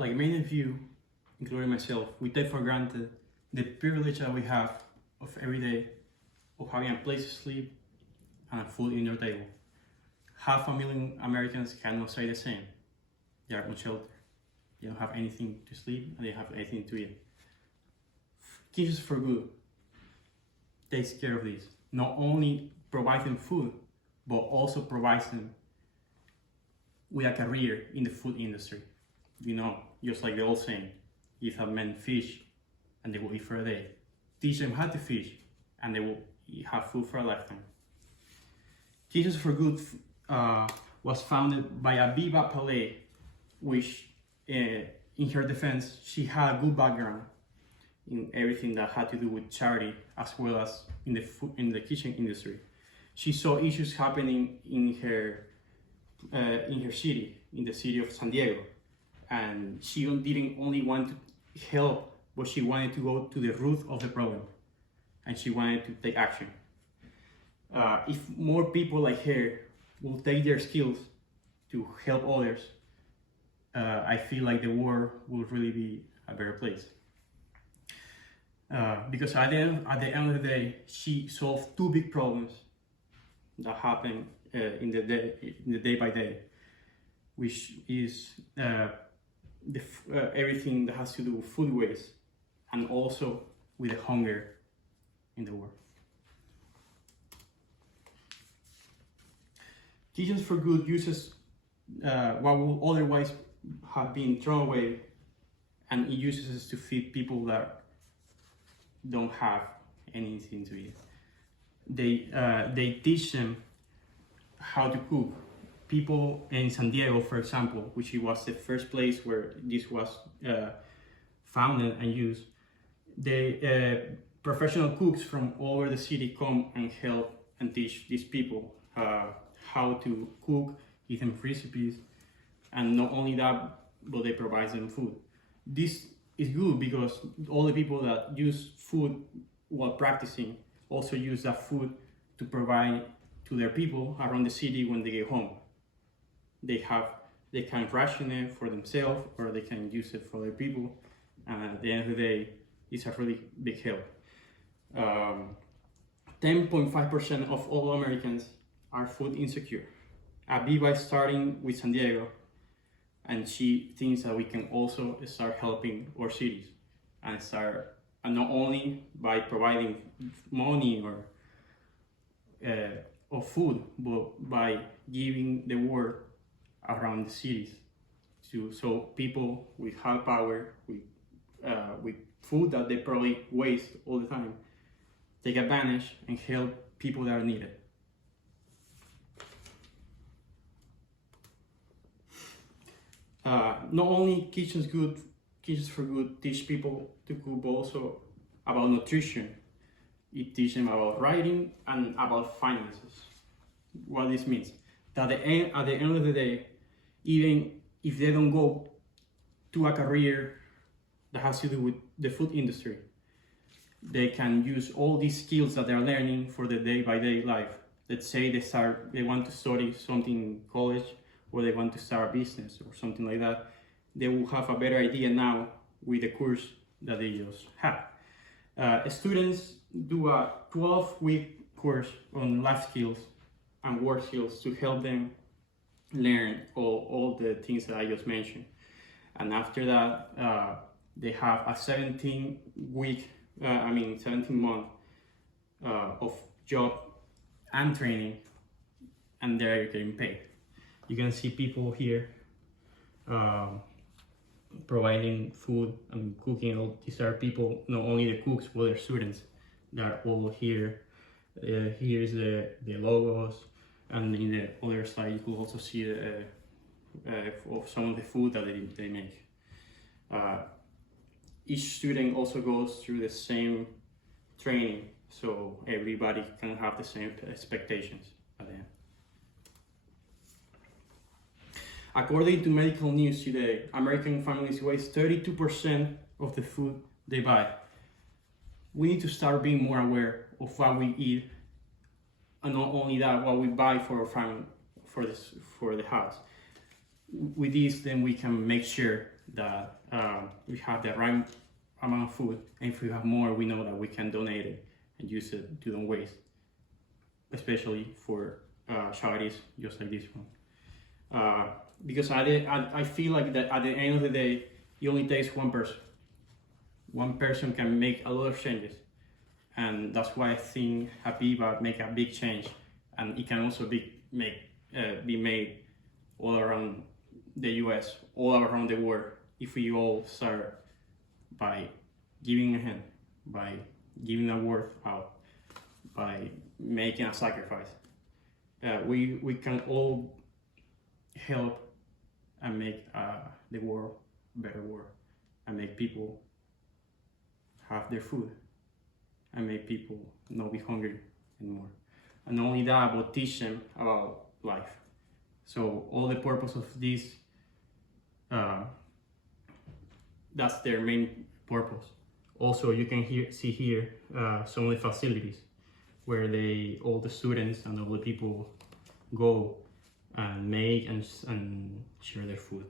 like many of you, including myself, we take for granted the privilege that we have of every day of having a place to sleep and a food in your table. 500,000 Americans cannot say the same. They are on shelter. They don't have anything to sleep and they have anything to eat. Kitchens for Good takes care of this. Not only provides them food, but also provides them with a career in the food industry. You know, just like the old saying, if a man fish and they will eat for a day, teach them how to fish and they will have food for a lifetime. Kitchens for Good was founded by Aviva Palais, which in her defense, she had a good background in everything that had to do with charity as well as in the kitchen industry. She saw issues happening in her city, in the city of San Diego, and she didn't only want to help, but she wanted to go to the root of the problem, and she wanted to take action. If more people like her will take their skills to help others, I feel like the world will really be a better place. Because at the end of the day, she solved two big problems that happen in the day by day, which is everything that has to do with food waste and also with the hunger in the world. Kitchens for Good uses what would otherwise have been thrown away, and it uses it to feed people that don't have anything to eat. They teach them how to cook. People in San Diego, for example, which was the first place where this was founded and used, professional cooks from all over the city come and help and teach these people how to cook, give them recipes, and not only that, but they provide them food. This is good because all the people that use food while practicing also use that food to provide to their people around the city when they get home. They can ration it for themselves or they can use it for their people, and at the end of the day, it's a really big help. 10.5% of all Americans are food insecure. Aviva is starting with San Diego, and she thinks that we can also start helping our cities and start, and not only by providing money or food, but by giving the word around the cities so people with high power, with food that they probably waste all the time, take advantage and help people that are needed. Not only Kitchens for Good teach people to cook, but also about nutrition. It teaches them about writing and about finances. What this means, that at the end of the day, even if they don't go to a career that has to do with the food industry, they can use all these skills that they're learning for the day-by-day life. Let's say they want to study something in college, or they want to start a business or something like that. They will have a better idea now with the course that they just had. Students do a 12-week course on life skills and work skills to help them learn all the things that I just mentioned. And after that, they have a 17-month of job and training, and they're getting paid. You can see people here providing food and cooking. These are people, not only the cooks, but they're students. They're all here. Here's the logos, and in the other side you could also see of some of the food that they make. Each student also goes through the same training, so everybody can have the same expectations at the end. According to Medical News today, American families waste 32% of the food they buy. We need to start being more aware of what we eat, and not only that, what we buy for our family, for the house. With this, then we can make sure that we have the right amount of food, and if we have more, we know that we can donate it and use it to don't waste, especially for charities just like this one. Because I feel like that at the end of the day, it only takes one person. One person can make a lot of changes, and that's why I think Habiba make a big change, and it can also be made all around the US, all around the world, if we all start by giving a hand, by giving a word out, by making a sacrifice. We can all help and make the world a better world, and make people have their food, and make people not be hungry anymore. And not only that, but teach them about life. So all the purpose of this, that's their main purpose. Also, you can see here some of the facilities where all the students and all the people go and make and share their food.